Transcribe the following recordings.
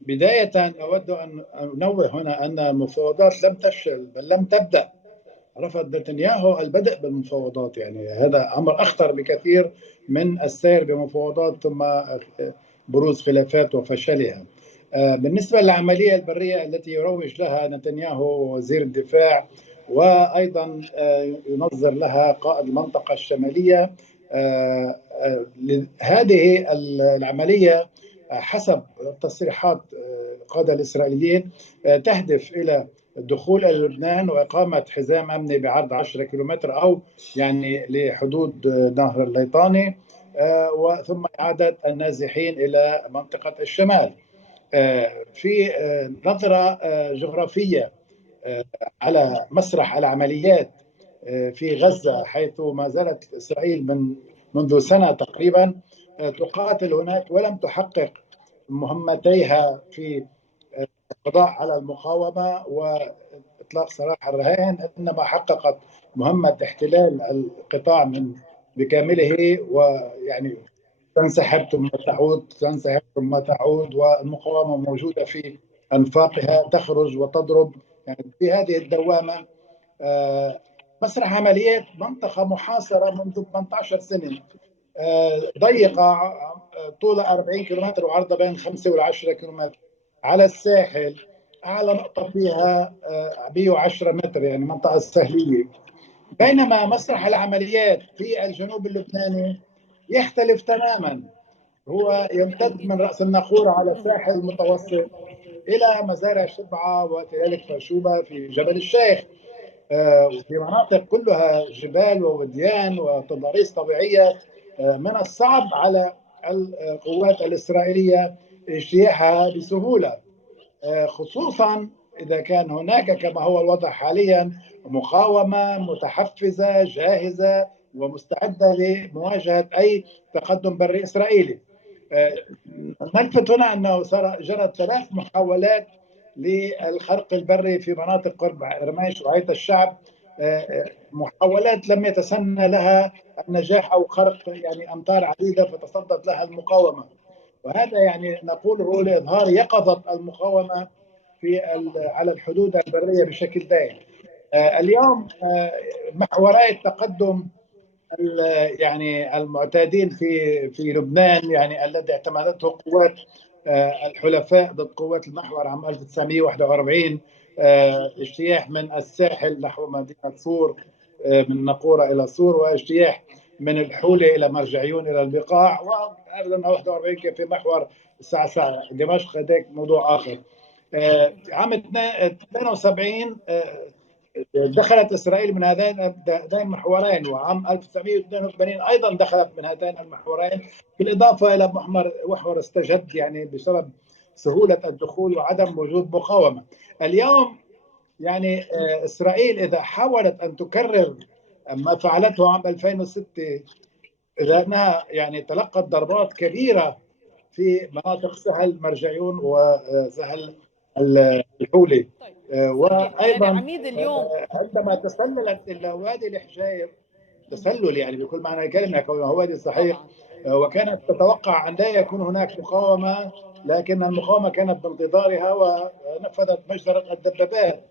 بداية أود أن أنوه هنا أن المفاوضات لم تفشل بل لم تبدأ. رفض نتنياهو البدء بالمفاوضات، يعني هذا أمر أخطر بكثير من السير بمفاوضات ثم بروز خلافات وفشلها. بالنسبة للعملية البرية التي يروج لها نتنياهو وزير الدفاع، وأيضا ينظر لها قائد المنطقة الشمالية، هذه العملية حسب تصريحات القادة الإسرائيليين تهدف إلى الدخول إلى لبنان وإقامة حزام أمني بعرض 10 كيلومتر أو يعني لحدود نهر الليطاني، وثم إعادة النازحين إلى منطقة الشمال. في نظرة جغرافية على مسرح العمليات في غزة، حيث ما زالت إسرائيل منذ سنة تقريبا تقاتل هناك ولم تحقق مهمتيها في القضاء على المقاومة وإطلاق سراح الرهائن، إنما حققت مهمة احتلال القطاع بكامله، ويعني تنسحب ثم تعود، تنسحب ثم تعود، والمقاومة موجودة في أنفاقها، تخرج وتضرب، يعني في هذه الدوامة. مسرح عمليات منطقة محاصرة منذ 18 سنة، ضيقة، طولها 40 كيلومتر وعرضها بين 5 و10 كيلومتر على الساحل. أعلى نقطة فيها 110 متر، يعني منطقة سهلية. بينما مسرح العمليات في الجنوب اللبناني يختلف تماما، هو يمتد من رأس الناقورة على الساحل المتوسط إلى مزارع شبعة وكذلك فرشوبة في جبل الشيخ، وفي مناطق كلها جبال ووديان وتضاريس طبيعية. من الصعب على القوات الإسرائيلية اجتياحها بسهولة، خصوصا إذا كان هناك كما هو الوضع حاليا مقاومة متحفزة جاهزة ومستعدة لمواجهة أي تقدم بري إسرائيلي. نلفت هنا أنه جرت 3 محاولات للخرق البري في مناطق قرب رميش وعيت الشعب، محاولات لم يتسنى لها النجاح أو خرق يعني أمطار عديدة فتصدت لها المقاومة، وهذا يعني نقوله لإظهار يقظة المقاومة على الحدود البرية بشكل دائم. اليوم محوري التقدم يعني المعتادين في لبنان، يعني الذي اعتمدته قوات الحلفاء ضد قوات المحور عام 1941، اجتياح من الساحل نحو مدينة صور، من نقورة إلى صور، واجتياح من الحولة إلى مرجعيون إلى البقاع، وأيضا 41 كان في محور السعسعة دمشق، هذاك موضوع آخر. عام 72 دخلت إسرائيل من هذين المحورين، وعام 1982 أيضا دخلت من هذين المحورين، بالإضافة إلى محور استجد يعني بسبب سهولة الدخول وعدم وجود مقاومة. اليوم يعني إسرائيل إذا حاولت أن تكرر ما فعلته عام 2006، إذا أنها يعني تلقت ضربات كبيرة في مناطق سهل مرجعيون وسهل الحولي، طيب صحيح، يعني وايضا عميد اليوم. عندما تسللت الى وادي الحجير، تسلل يعني بكل معنى الكلمه كونه وادي صحيح، طبعا. وكانت تتوقع ان لا يكون هناك مقاومه، لكن المقاومه كانت بانتظارها ونفذت مجزره الدبابات.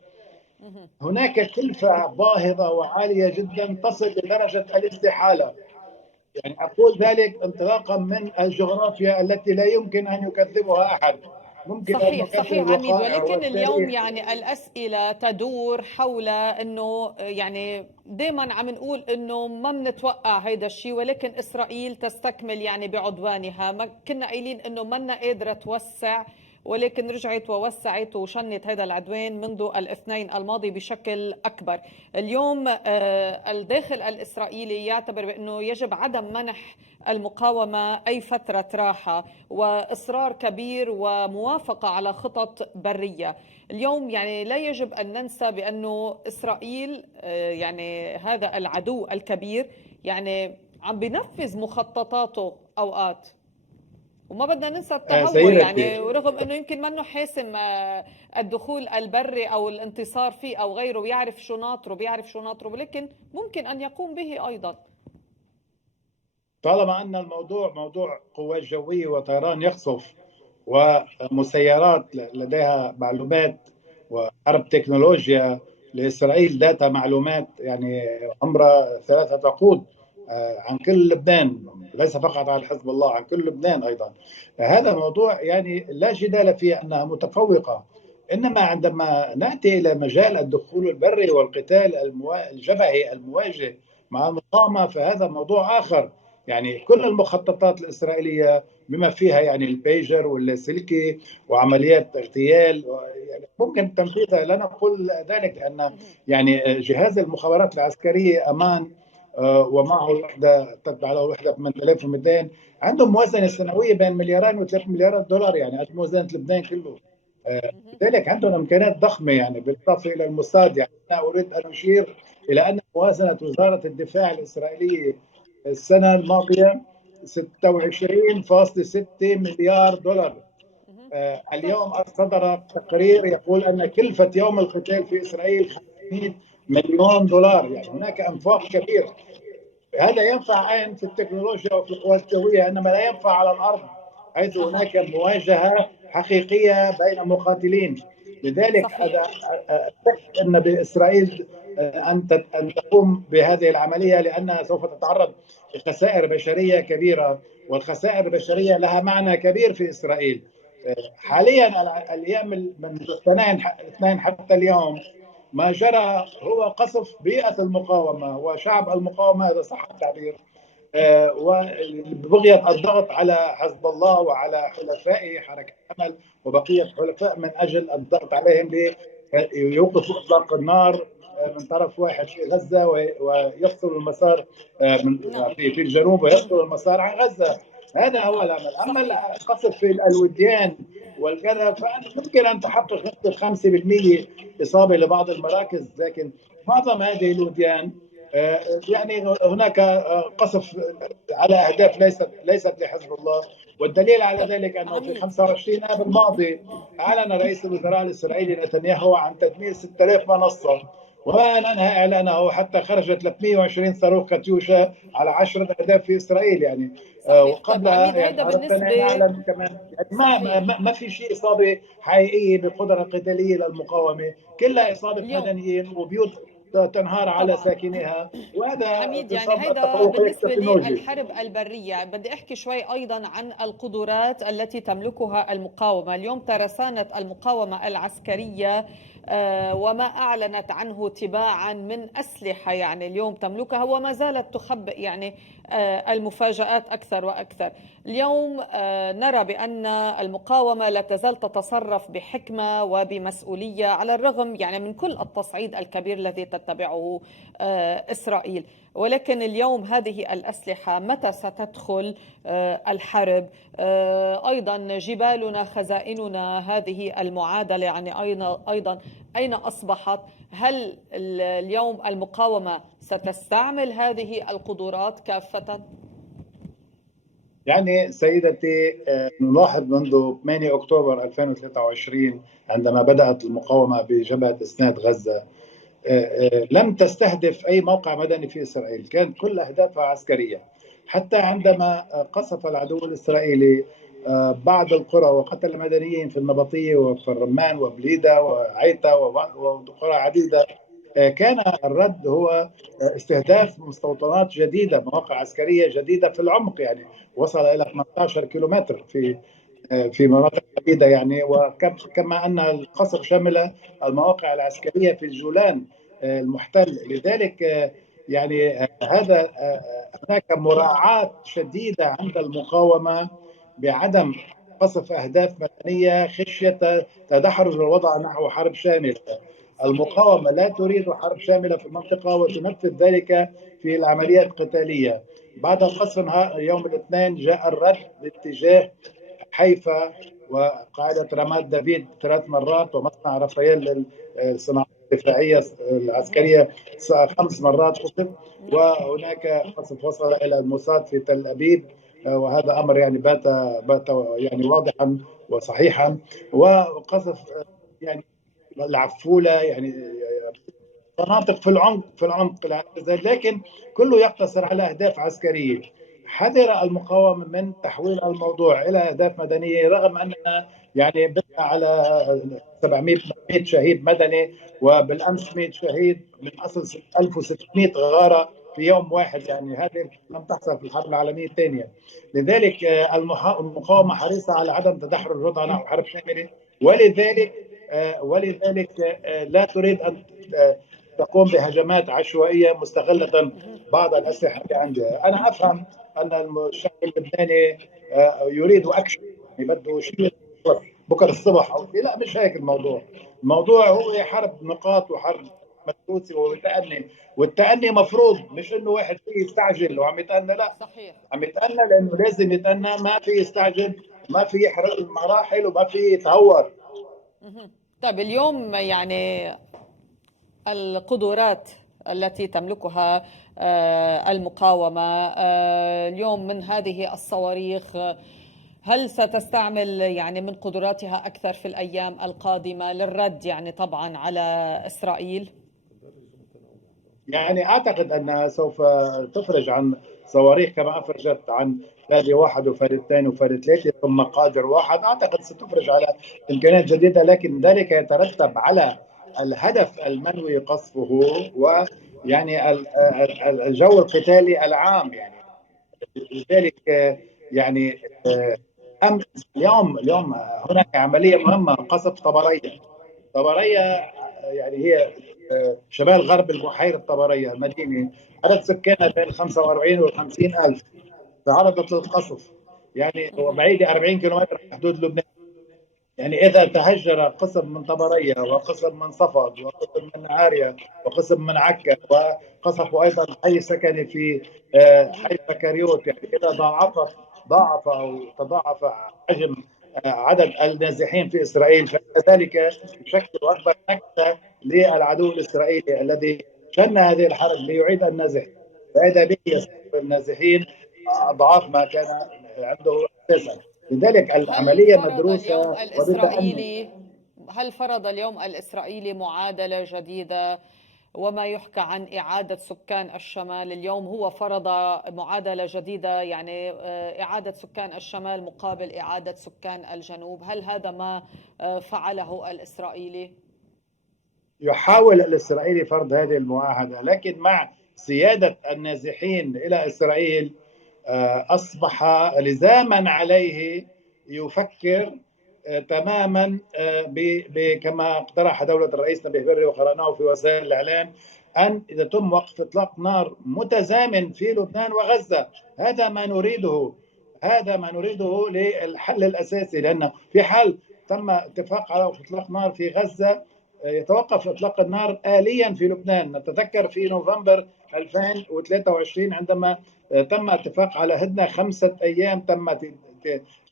هناك كلفه باهظه وعاليه جدا تصل لدرجه الاستحاله، يعني أقول ذلك انطلاقا من الجغرافيا التي لا يمكن أن يكذبها أحد، ممكن أن صحيح نكذب صحيح عميد، الوقائع ولكن اليوم والتاريخ. يعني الأسئلة تدور حول أنه يعني دائما عم نقول أنه ما بنتوقع هيدا الشيء، ولكن إسرائيل تستكمل يعني بعدوانها. ما كنا قايلين أنه منا قادرة توسع، ولكن رجعت ووسعت وشنت هذا العدوان منذ الاثنين الماضي بشكل أكبر. اليوم الداخل الإسرائيلي يعتبر بأنه يجب عدم منح المقاومة أي فترة راحة، وإصرار كبير وموافقة على خطط برية. اليوم يعني لا يجب أن ننسى بأنه إسرائيل يعني هذا العدو الكبير يعني عم بنفذ مخططاته أوقات، وما بدنا ننسى التهور، سيدتي، يعني ورغم انه يمكن منه حاسم الدخول البري او الانتصار فيه او غيره، بيعرف شو ناطره، ولكن ممكن ان يقوم به ايضا. طالما أن الموضوع موضوع قوات جوية وطيران يقصف ومسيرات لديها معلومات وحرب تكنولوجيا لإسرائيل، داتا معلومات يعني عمرها 3 عقود عن كل لبنان، ليس فقط عن حزب الله، عن كل لبنان أيضا. هذا موضوع يعني لا جدال فيه أنها متفوقة. إنما عندما نأتي إلى مجال الدخول البري والقتال الجبهي المواجه مع المقاومة، فهذا موضوع آخر. يعني كل المخططات الإسرائيلية بما فيها يعني البيجر واللاسلكي وعمليات اغتيال، يعني ممكن تنفيذها. لا نقول ذلك، لأن يعني جهاز المخابرات العسكرية أمان ومعه الوحدة تتبع له الوحدة 8200، عندهم موازنة سنوية بين مليارين و3 مليارات دولار، يعني قد موازنة لبنان كله. لذلك عندهم امكانيات ضخمه، يعني بالاضافه الى الموساد. يعني انا اريد ان اشير الى ان موازنه وزاره الدفاع الاسرائيليه السنه الماضيه 26.6 مليار دولار. طيب. اليوم صدر تقرير يقول ان كلفه يوم القتال في اسرائيل 500 مليون دولار، يعني هناك انفاق كبير. هذا ينفع أين في التكنولوجيا وفي القوى الجوية، إنما لا ينفع على الأرض حيث هناك مواجهة حقيقية بين مقاتلين. لذلك صحيح. أعتقد أن بإسرائيل أن تقوم بهذه العملية، لأنها سوف تتعرض لخسائر بشرية كبيرة، والخسائر البشرية لها معنى كبير في إسرائيل. حاليا الأيام من الاثنين حتى اليوم ما جرى هو قصف بيئة المقاومة وشعب المقاومة، إذا صح التعبير، وبغية الضغط على حزب الله وعلى حلفائه حركة أمل وبقية حلفاء من أجل الضغط عليهم ليوقفوا إطلاق النار من طرف واحد في غزة، ويفصلوا المسار من نعم. في الجنوب، ويفصلوا المسار عن غزة. هذا هو نعم. العمل. أما صحيح. القصف في الوديان والكذا فيمكن أن تحقق نسبة 5% إصابة لبعض المراكز، لكن معظم هذه الوديان يعني هناك قصف على اهداف ليست لحزب الله. والدليل على طب ذلك انه في عميد. 25 اب الماضي اعلن رئيس الوزراء الاسرائيلي نتنياهو عن تدمير 6000 منصه، وما ان انهى اعلانه حتى خرجت 320 صاروخ كاتيوشا على 10 اهداف في اسرائيل. يعني صحيح. طب وقبلها عميد، يعني هيدا عرفنا ان بالنسبة. اعلن كمان، يعني صحيح. ما في شيء اصابه حقيقيه بقدره قتاليه للمقاومه، كلها طيب اصابه اليوم. مدنيين وبيوت تنهار على طبعا. ساكنها، وهذا عميد، يعني بسبب هيدا التفوق بالنسبة التكنولوجي. للحرب البرية. بدي أحكي شوي أيضا عن القدرات التي تملكها المقاومة اليوم. ترسانة المقاومة العسكرية وما أعلنت عنه تباعا من أسلحة يعني اليوم تملكها، وما زالت تخبئ يعني المفاجآت أكثر وأكثر. اليوم نرى بأن المقاومة لا تزال تتصرف بحكمة وبمسؤولية على الرغم يعني من كل التصعيد الكبير الذي تتبعه إسرائيل. ولكن اليوم هذه الأسلحة متى ستدخل الحرب؟ أيضا جبالنا، خزائننا، هذه المعادلة يعني أيضا أين أصبحت؟ هل اليوم المقاومة ستستعمل هذه القدرات كافة؟ يعني سيدتي، نلاحظ منذ 8 أكتوبر 2023 عندما بدأت المقاومة بجبهة إسناد غزة، لم تستهدف أي موقع مدني في إسرائيل، كانت كل أهدافها عسكرية. حتى عندما قصف العدو الإسرائيلي بعض القرى وقتل مدنيين في النبطية وفي الرمان وبليدة وعيتا وقرى عديدة، كان الرد هو استهداف مستوطنات جديدة، مواقع عسكرية جديدة في العمق، يعني وصل إلى 18 كيلومتر في مناطق عديدة. يعني وكما أن القصف شمل المواقع العسكرية في الجولان المحتل. لذلك يعني هذا هناك مراعاة شديدة عند المقاومة بعدم قصف أهداف مدنية خشية تدحرج الوضع نحو حرب شاملة. صحيح. المقاومة لا تريد حرب شاملة في المنطقة وتنفذ ذلك في العمليات القتالية. بعد القصف يوم الاثنين جاء الرد باتجاه حيفا وقاعدة رماد دافيد 3 مرات، ومصنع رافائيل للصناعات الدفاعية العسكرية 5 مرات قصف. وهناك قصف وصل إلى الموساد في تل أبيب، وهذا أمر يعني بات يعني واضحا وصحيحا. وقصف يعني العفولة، يعني مناطق في العمق لكن كله يقتصر على أهداف عسكرية. حذر المقاومة من تحويل الموضوع إلى أهداف مدنية، رغم أننا يعني بدنا على 700 شهيد مدني، وبالأمس 100 شهيد من أصل 1600 غارة في يوم واحد. يعني هذه لم تحصل في الحرب العالمية الثانية. لذلك المقاومة حريصة على عدم تدحر الوضع نحو حرب شاملة، ولذلك لا تريد أن تقوم بهجمات عشوائية مستغلة بعض الأسلحة اللي عندها. أنا أفهم أن الشعب اللبناني يريد أكشن، يعني بده شيء بكره الصبح أو لا، مش هيك الموضوع. الموضوع هو حرب نقاط وحرب مدروسة وتأني، والتأني مفروض، مش إنه واحد فيه يستعجل وعم يتأنى، لا. صحيح. عم يتأنى لأنه لازم يتأنى، ما في يستعجل، ما في يحرق المراحل، وما في يتهور. طيب اليوم يعني القدرات التي تملكها المقاومة اليوم من هذه الصواريخ، هل ستستعمل يعني من قدراتها أكثر في الأيام القادمة للرد يعني طبعا على إسرائيل؟ يعني أعتقد أنها سوف تفرج عن صواريخ كما أفرجت عن فادي واحد وفادي اثنين وفادي ثلاثة ثم قادر واحد. أعتقد ستفرج على إمكانيات جديدة، لكن ذلك يترتب على الهدف المنوي قصفه، ويعني الجو القتالي العام. يعني لذلك يعني أمس اليوم هناك عملية مهمة، قصف طبرية. طبرية يعني هي شمال غرب البحيرة الطبرية، المدينة عدد سكانها بين 45 و 50 ألف، تعرضت للقصف. يعني بعيدة 40 كيلومتر عن حدود لبنان. يعني إذا تهجر قسم من طبرية وقسم من صفد وقسم من عارية وقسم من عكا، وقصفوا أيضا حي سكني في حي بكريوت، يعني إذا ضاعف أو تضاعف حجم عدد النازحين في إسرائيل، فذلك يشكل أكبر نكسة للعدو الإسرائيلي الذي شن هذه الحرب ليعيد النازحين، فإذا به يستقبل النازحين أضعاف ما كان عنده أساسا. لذلك هل العملية فرض مدروسة اليوم وبتأني. الإسرائيلي هل فرض اليوم الإسرائيلي معادلة جديدة، وما يحكى عن إعادة سكان الشمال؟ اليوم هو فرض معادلة جديدة، يعني إعادة سكان الشمال مقابل إعادة سكان الجنوب. هل هذا ما فعله الإسرائيلي؟ يحاول الإسرائيلي فرض هذه المعاهدة، لكن مع سيادة النازحين إلى إسرائيل أصبح لزاما عليه يفكر تماما كما اقترح دولة الرئيس نبيه بري وقرأناه في وسائل الإعلام، أن يتم وقف إطلاق نار متزامن في لبنان وغزة. هذا ما نريده، هذا ما نريده للحل الأساسي، لأن في حال تم اتفاق على وقف إطلاق نار في غزة يتوقف إطلاق النار آليا في لبنان. نتذكر في نوفمبر 2023 عندما تم اتفاق على هدنة 5 أيام تم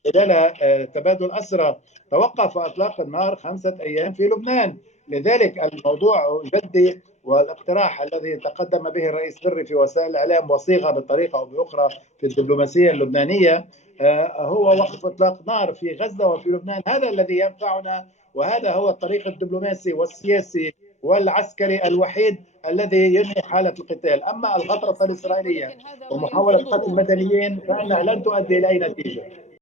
خلالها تبادل أسرى، توقف إطلاق النار 5 أيام في لبنان. لذلك الموضوع جدي، والاقتراح الذي تقدم به الرئيس بري في وسائل الإعلام وصيغة بطريقة أو بأخرى في الدبلوماسية اللبنانية هو وقف إطلاق نار في غزة وفي لبنان. هذا الذي ينفعنا، وهذا هو الطريق الدبلوماسي والسياسي والعسكري الوحيد الذي ينهي حالة القتال. أما الغطرسة الإسرائيلية ولكن هذا ما ومحاولة قتل يرفضه المدنيين فإنها لن تؤدي إلى أي نتيجة.